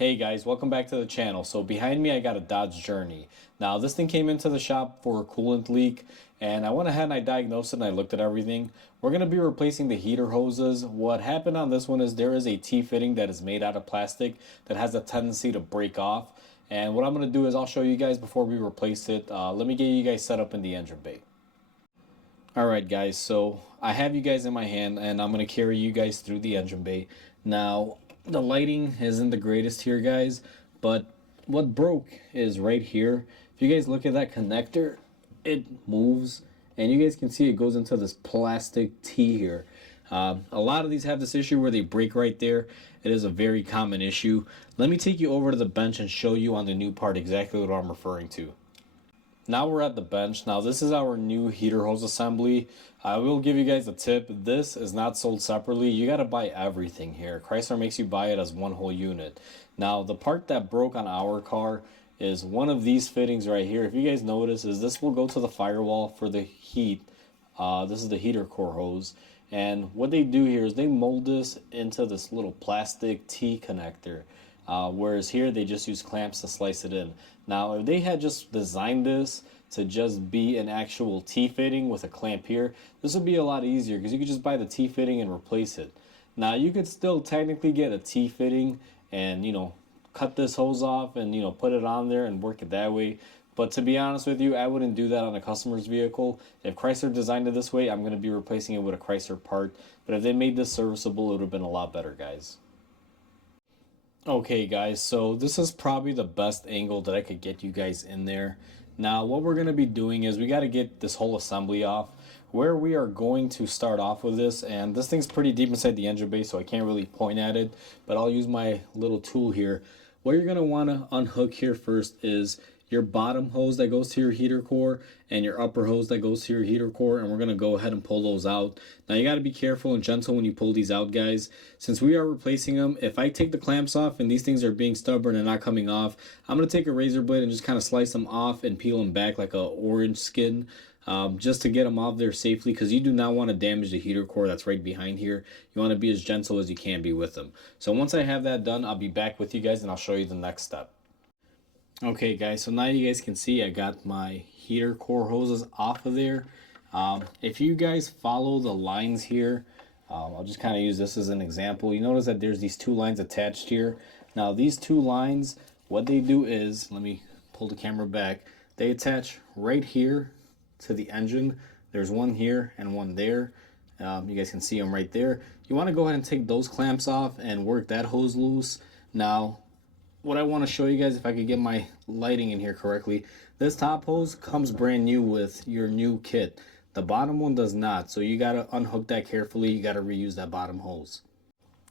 Hey guys, welcome back to the channel. So behind me I got a Dodge Journey. Now this thing came into the shop for a coolant leak and I went ahead and I diagnosed it and I looked at everything. We're going to be replacing the heater hoses. What happened on this one is there is a T-fitting that is made out of plastic that has a tendency to break off. And what I'm going to do is I'll show you guys before we replace it. Let me get you guys set up in the engine bay. Alright guys, so I have you guys in my hand and I'm going to carry you guys through the engine bay. Now the lighting isn't the greatest here guys, but what broke is right here. If you guys look at that connector, it moves and you guys can see it goes into this plastic T here. A lot of these have this issue where they break right there. It is a very common issue. Let me take you over to the bench and show you on the new part exactly what I'm referring to. Now we're at the bench. Now this is our new heater hose assembly. I will give you guys a tip. This is not sold separately. You got to buy everything here. Chrysler makes you buy it as one whole unit. Now the part that broke on our car is one of these fittings right here. If you guys notice, is this will go to the firewall for the heat. This is the heater core hose. And what they do here is they mold this into this little plastic T connector. Whereas here they just use clamps to slice it in. Now if they had just designed this to just be an actual T-fitting with a clamp here, this would be a lot easier because you could just buy the T-fitting and replace it. Now you could still technically get a T-fitting and cut this hose off and put it on there and work it that way. But to be honest with you, I wouldn't do that on a customer's vehicle. If Chrysler designed it this way, I'm going to be replacing it with a Chrysler part. But if they made this serviceable, it would have been a lot better, guys. Okay guys, so this is probably the best angle that I could get you guys in there. Now what we're going to be doing is we got to get this whole assembly off. Where we are going to start off with this, and this thing's pretty deep inside the engine bay so I can't really point at it, but I'll use my little tool here. What you're going to want to unhook here first is your bottom hose that goes to your heater core and your upper hose that goes to your heater core, and we're going to go ahead and pull those out. Now you got to be careful and gentle when you pull these out, guys. Since we are replacing them, if I take the clamps off and these things are being stubborn and not coming off, I'm going to take a razor blade and just kind of slice them off and peel them back like a orange skin, just to get them off there safely, because you do not want to damage the heater core that's right behind here. You want to be as gentle as you can be with them. So once I have that done, I'll be back with you guys and I'll show you the next step. Okay guys, so now you guys can see I got my heater core hoses off of there. If you guys follow the lines here, I'll just kind of use this as an example. You notice that there's these two lines attached here. Now these two lines, what they do is, let me pull the camera back, they attach right here to the engine. There's one here and one there. You guys can see them right there. You want to go ahead and take those clamps off and work that hose loose. Now what I want to show you guys, if I could get my lighting in here correctly, this top hose comes brand new with your new kit. The bottom one does not, so you got to unhook that carefully. You got to reuse that bottom hose.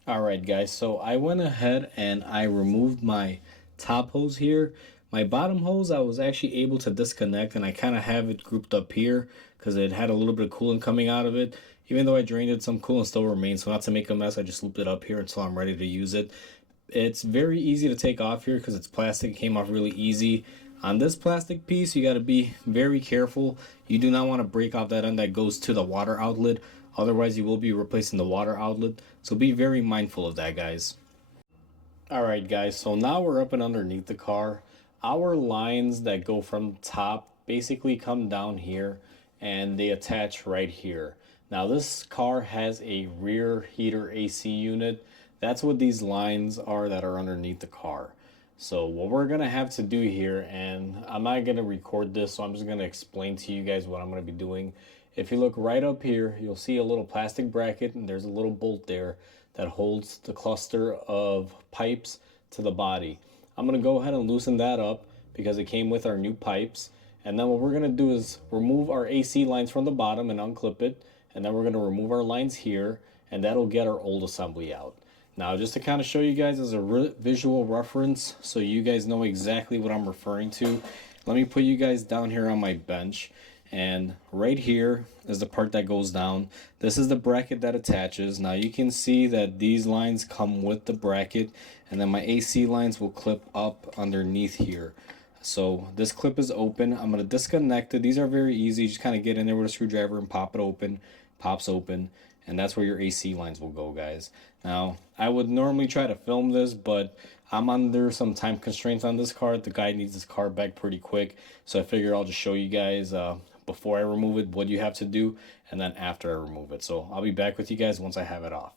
Alright guys, so I went ahead and I removed my top hose here. My bottom hose I was actually able to disconnect, and I kind of have it grouped up here because it had a little bit of coolant coming out of it. Even though I drained it, some coolant still remains, so not to make a mess, I just looped it up here until I'm ready to use it. It's very easy to take off here because it's plastic. It came off really easy. On this plastic piece, you got to be very careful. You do not want to break off that end that goes to the water outlet. Otherwise, you will be replacing the water outlet. So be very mindful of that, guys. Alright, guys. So now we're up and underneath the car. Our lines that go from top basically come down here and they attach right here. Now, this car has a rear heater AC unit. That's what these lines are that are underneath the car. So what we're going to have to do here, and I'm not going to record this, so I'm just going to explain to you guys what I'm going to be doing. If you look right up here, you'll see a little plastic bracket, and there's a little bolt there that holds the cluster of pipes to the body. I'm going to go ahead and loosen that up because it came with our new pipes. And then what we're going to do is remove our AC lines from the bottom and unclip it. And then we're going to remove our lines here, and that'll get our old assembly out. Now, just to kind of show you guys as a visual reference so you guys know exactly what I'm referring to, let me put you guys down here on my bench. And right here is the part that goes down. This is the bracket that attaches. Now you can see that these lines come with the bracket, and then my AC lines will clip up underneath here. So this clip is open. I'm going to disconnect it. These are very easy. You just kind of get in there with a screwdriver and pop it open. Pops open. And that's where your AC lines will go, guys. Now, I would normally try to film this, but I'm under some time constraints on this car. The guy needs his car back pretty quick, so I figure I'll just show you guys before I remove it what you have to do, and then after I remove it. So I'll be back with you guys once I have it off.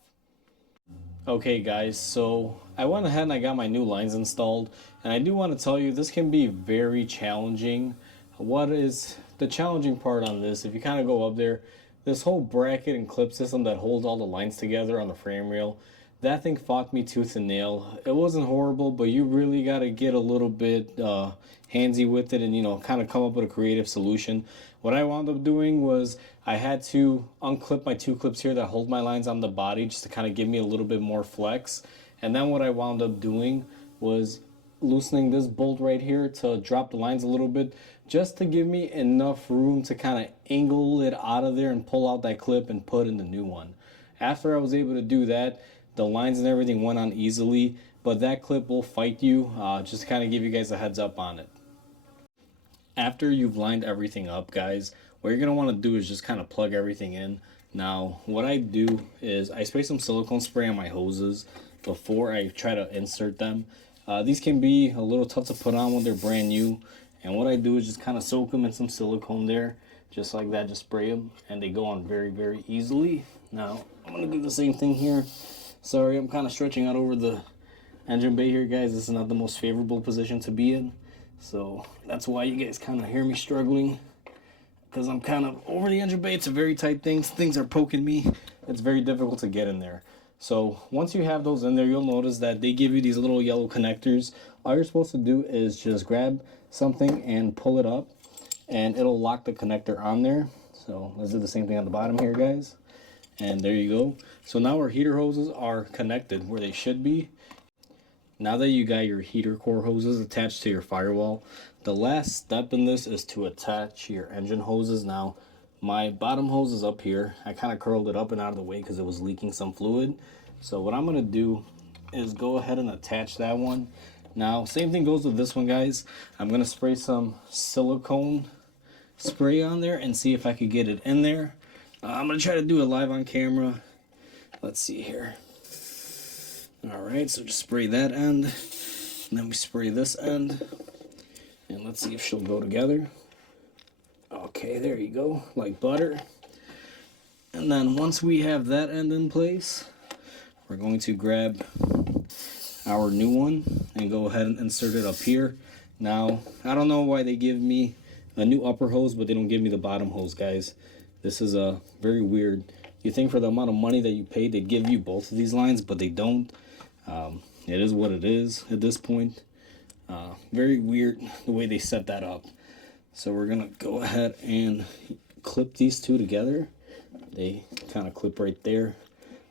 Okay guys, so I went ahead and I got my new lines installed, and I do want to tell you this can be very challenging. What is the challenging part on this? If you kind of go up there, this whole bracket and clip system that holds all the lines together on the frame rail, that thing fought me tooth and nail. It wasn't horrible, but you really got to get a little bit handsy with it and, you know, kind of come up with a creative solution. What I wound up doing was I had to unclip my two clips here that hold my lines on the body just to kind of give me a little bit more flex. And then what I wound up doing was loosening this bolt right here to drop the lines a little bit, just to give me enough room to kind of angle it out of there and pull out that clip and put in the new one. After I was able to do that, the lines and everything went on easily, but that clip will fight you. Just kind of give you guys a heads up on it. After you've lined everything up, guys, what you're going to want to do is just kind of plug everything in. Now, what I do is I spray some silicone spray on my hoses before I try to insert them. These can be a little tough to put on when they're brand new. And what I do is just kind of soak them in some silicone there, just like that, just spray them, and they go on very, very easily. Now, I'm going to do the same thing here. Sorry, I'm kind of stretching out over the engine bay here, guys. This is not the most favorable position to be in. So that's why you guys kind of hear me struggling, because I'm kind of over the engine bay. It's a very tight thing. Things are poking me. It's very difficult to get in there. So once you have those in there, you'll notice that they give you these little yellow connectors. All you're supposed to do is just grab something and pull it up, and it'll lock the connector on there. So let's do the same thing on the bottom here, guys. And there you go. So now our heater hoses are connected where they should be. Now that you got your heater core hoses attached to your firewall, the last step in this is to attach your engine hoses. Now, my bottom hose is up here. I kind of curled it up and out of the way because it was leaking some fluid. So what I'm going to do is go ahead and attach that one. Now, same thing goes with this one, guys. I'm going to spray some silicone spray on there and see if I could get it in there. I'm going to try to do it live on camera. Let's see here. Alright, so just spray that end, and then we spray this end, and let's see if she'll go together. Okay, there you go, like butter. And then once we have that end in place, we're going to grab our new one and go ahead and insert it up here. Now, I don't know why they give me a new upper hose, but they don't give me the bottom hose, guys. This is very weird. You think for the amount of money that you paid, they'd give you both of these lines, but they don't. It is what it is at this point. Very weird the way they set that up. So we're gonna go ahead and clip these two together. They kind of clip right there.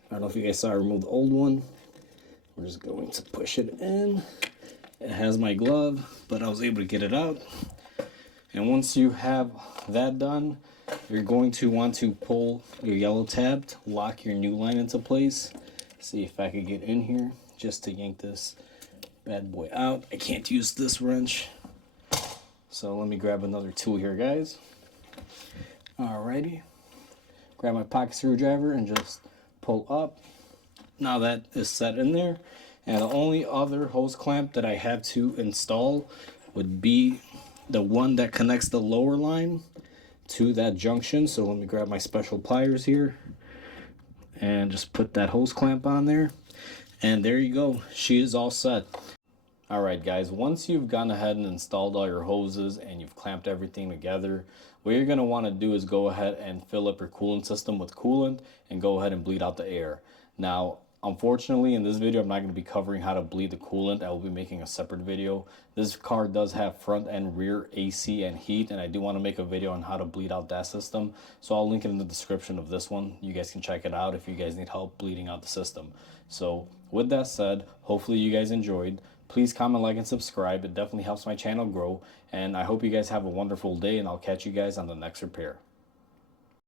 I don't know if you guys saw I removed the old one. We're just going to push it in. It has my glove, but I was able to get it out. And once you have that done, you're going to want to pull your yellow tab to lock your new line into place. See if I could get in here just to yank this bad boy out. I can't use this wrench, so let me grab another tool here, guys. Alrighty, grab my pocket screwdriver and just pull up. Now that is set in there, and the only other hose clamp that I have to install would be the one that connects the lower line to that junction. So let me grab my special pliers here and just put that hose clamp on there, and there you go, she is all set. Alright guys, once you've gone ahead and installed all your hoses and you've clamped everything together, what you're going to want to do is go ahead and fill up your coolant system with coolant and go ahead and bleed out the air. Now, unfortunately, in this video, I'm not going to be covering how to bleed the coolant. I will be making a separate video. This car does have front and rear AC and heat, and I do want to make a video on how to bleed out that system. So I'll link it in the description of this one. You guys can check it out if you guys need help bleeding out the system. So with that said, hopefully you guys enjoyed. Please comment, like, and subscribe. It definitely helps my channel grow. And I hope you guys have a wonderful day, and I'll catch you guys on the next repair.